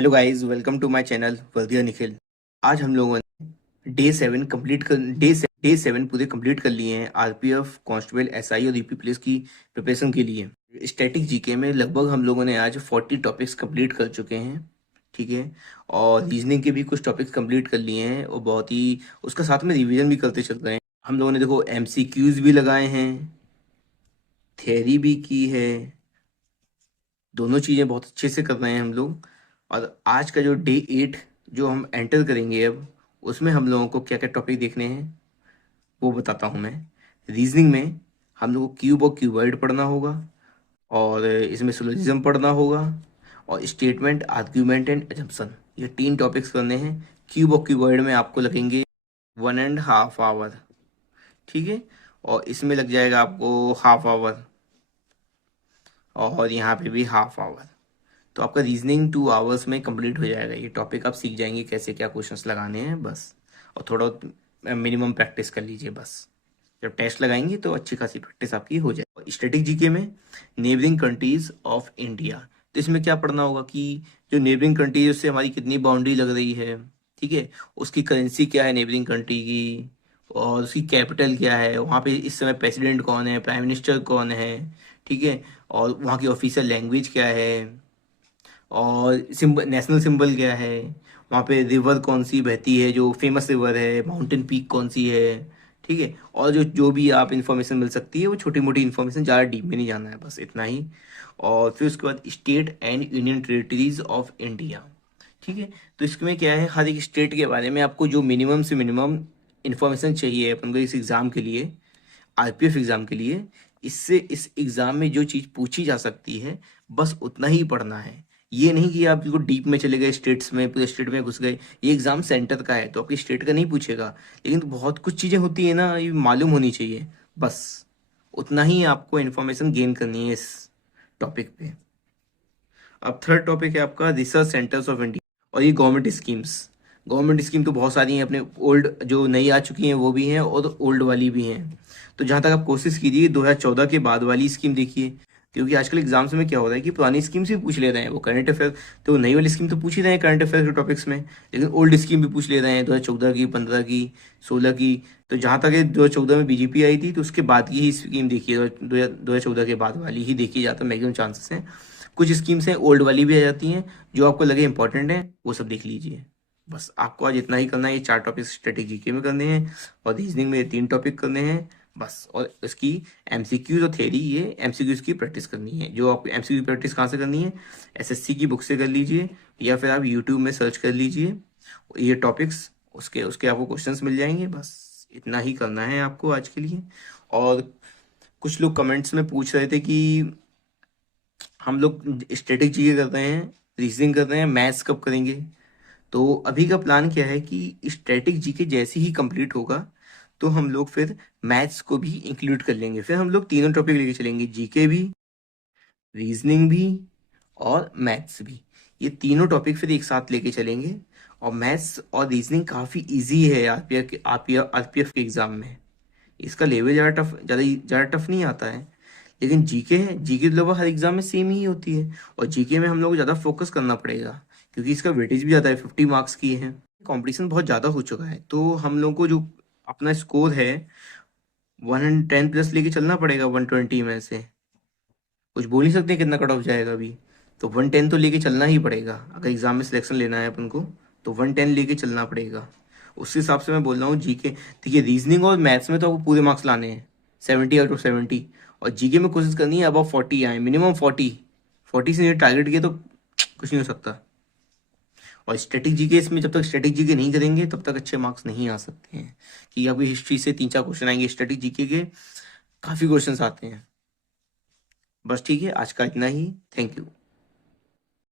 Hello guys, welcome to my channel वर्दिया निखिल। आज हम लोगों ने डे सेवन पूरे कंप्लीट कर लिए हैं आरपीएफ कांस्टेबल एसआई और यूपी पुलिस की प्रिपरेशन के लिए। स्टैटिक जीके में लगभग हम लोगों ने आज 40 टॉपिक्स कंप्लीट कर चुके हैं। ठीक है। और रीजनिंग के भी कुछ टॉपिक्स कंप्लीट कर लिए हैं और बहुत ही उसका साथ में रिवीजन भी करते चल रहे हैं। हम लोगों ने देखो एमसीक्यूज भी लगाए हैं, थ्योरी भी की है। दोनों चीज़ें बहुत अच्छे से कर रहे हैं हम लोग। और आज का जो डे 8 जो हम एंटर करेंगे अब, उसमें हम लोगों को क्या क्या टॉपिक देखने हैं वो बताता हूँ मैं। रीजनिंग में हम लोग को क्यूब और क्यूबॉइड पढ़ना होगा, और इसमें सिलोजिज्म पढ़ना होगा, और स्टेटमेंट, आर्ग्यूमेंट एंड एजम्पशन, ये 3 टॉपिक्स करने हैं। क्यूब और क्यूबॉइड में आपको लगेंगे 1.5 आवर। ठीक है। और इसमें लग जाएगा आपको हाफ आवर, और यहाँ पे भी हाफ आवर। तो आपका रीजनिंग 2 आवर्स में कंप्लीट हो जाएगा। ये टॉपिक आप सीख जाएंगे कैसे क्या क्वेश्चंस लगाने हैं बस। और थोड़ा मिनिमम प्रैक्टिस कर लीजिए बस। जब टेस्ट लगाएंगे तो अच्छी खासी प्रैक्टिस आपकी हो जाए। स्टैटिक जीके में नेबरिंग कंट्रीज ऑफ इंडिया, तो इसमें क्या पढ़ना होगा कि जो नेबरिंग कंट्री है उससे हमारी कितनी बाउंड्री लग रही है। ठीक है। उसकी करेंसी क्या है नेबरिंग कंट्री की, और उसकी कैपिटल क्या है, वहाँ पे इस समय प्रेसिडेंट कौन है, प्राइम मिनिस्टर कौन है। ठीक है। और वहाँ की ऑफिशियल लैंग्वेज क्या है, और सिंबल, नेशनल सिंबल क्या है, वहाँ पे रिवर कौन सी बहती है, जो फेमस रिवर है, माउंटेन पीक कौन सी है। ठीक है। और जो जो भी आप इन्फॉर्मेशन मिल सकती है वो छोटी मोटी इन्फॉर्मेशन, ज़्यादा डीप में नहीं जाना है, बस इतना ही। और फिर उसके बाद state and union territories of India. ठीक है। तो इसमें क्या है, हर एक स्टेट के बारे में आपको जो मिनिमम से मिनिमम इन्फॉर्मेशन चाहिए अपन को इस एग्ज़ाम के लिए, आरपीएफ एग्ज़ाम के लिए, इससे इस एग्ज़ाम में जो चीज़ पूछी जा सकती है बस उतना ही पढ़ना है। ये नहीं कि आप बिल्कुल डीप में चले गए, स्टेट्स में, पूरे स्टेट में घुस गए। ये एग्ज़ाम सेंटर का है तो आपकी स्टेट का नहीं पूछेगा, लेकिन तो बहुत कुछ चीज़ें होती है ना, ये मालूम होनी चाहिए बस। उतना ही आपको इन्फॉर्मेशन गेन करनी है इस टॉपिक पे। अब थर्ड टॉपिक है आपका रिसर्च सेंटर्स ऑफ इंडिया, और ये गवर्नमेंट स्कीम्स। गवर्नमेंट स्कीम तो बहुत सारी हैं, अपने ओल्ड जो नई आ चुकी हैं वो भी हैं और ओल्ड वाली भी हैं। तो जहाँ तक आप कोशिश कीजिए 2014 के बाद वाली स्कीम देखिए, क्योंकि आजकल एग्जाम्स में क्या हो रहा है कि पुरानी स्कीम से भी पूछ ले रहे हैं वो करंट अफेयर। तो नई वाली स्कीम तो पूछ ही रहे हैं करंट अफेयर के टॉपिक्स में, लेकिन ओल्ड स्कीम भी पूछ ले रहे हैं 2014 की, 15 की, 16 की। तो जहाँ तक 2014 में बीजेपी आई थी तो उसके बाद की ही स्कीम देखिए, 2014 के बाद वाली ही देखी जाता है, मैक्सिमम चांसेस हैं। कुछ स्कीम्स हैं ओल्ड वाली भी आ जाती हैं, जो आपको लगे इंपॉर्टेंट है वो सब देख लीजिए। बस आपको आज इतना ही करना है, ये 4 टॉपिक स्टैटिक जीके में करने हैं, और रीजनिंग में ये 3 टॉपिक करने हैं बस। और इसकी एमसीक्यूज और थ्योरी, ये एमसीक्यूज की प्रैक्टिस करनी है। जो आपको एमसीक्यू प्रैक्टिस कहाँ से करनी है, एसएससी की बुक से कर लीजिए, या फिर आप यूट्यूब में सर्च कर लीजिए ये टॉपिक्स, उसके उसके आपको क्वेश्चंस मिल जाएंगे। बस इतना ही करना है आपको आज के लिए। और कुछ लोग कमेंट्स में पूछ रहे थे कि हम लोग स्टैटिक जीके कर रहे हैं, रीजनिंग कर रहे हैं, मैथ्स कब करेंगे। तो अभी का प्लान क्या है कि स्टैटिक जीके जैसे ही कंप्लीट होगा तो हम लोग फिर मैथ्स को भी इंक्लूड कर लेंगे। फिर हम लोग तीनों टॉपिक लेके चलेंगे, जीके भी, रीजनिंग भी, और मैथ्स भी। ये तीनों टॉपिक फिर एक साथ लेके चलेंगे। और मैथ्स और रीजनिंग काफ़ी इजी है आरपीएफ के एग्ज़ाम में। इसका लेवल ज़्यादा टफ नहीं आता है। लेकिन जीके है, जीके तो लगभग हर एग्जाम में सेम ही होती है, और जीके में हम लोग को ज़्यादा फोकस करना पड़ेगा, क्योंकि इसका वेटेज भी ज़्यादा है, 50 मार्क्स की है। कंपटीशन बहुत ज़्यादा हो चुका है, तो हम लोग को जो अपना स्कोर है 110 प्लस लेके चलना पड़ेगा 120 में से। कुछ बोल नहीं सकते कितना कट ऑफ जाएगा अभी। तो 110 तो लेके चलना ही पड़ेगा, अगर एग्जाम में सिलेक्शन लेना है अपन को तो 110 लेके चलना पड़ेगा। उस हिसाब से मैं बोल रहा हूँ जीके। देखिए रीजनिंग और मैथ्स में तो आपको पूरे मार्क्स लाने हैं, 70 आउट ऑफ 70। और जीके में कोशिश करनी है अब 40 आए, मिनिमम 40 से टारगेट किया तो कुछ नहीं हो सकता। और स्टैटिक जीके, इसमें जब तक स्टैटिक जीके नहीं करेंगे तब तक अच्छे मार्क्स नहीं आ सकते हैं। कि आपकी हिस्ट्री से 3-4 क्वेश्चन आएंगे, स्टैटिक जीके के काफ़ी क्वेश्चन आते हैं। बस ठीक है, आज का इतना ही। Thank you.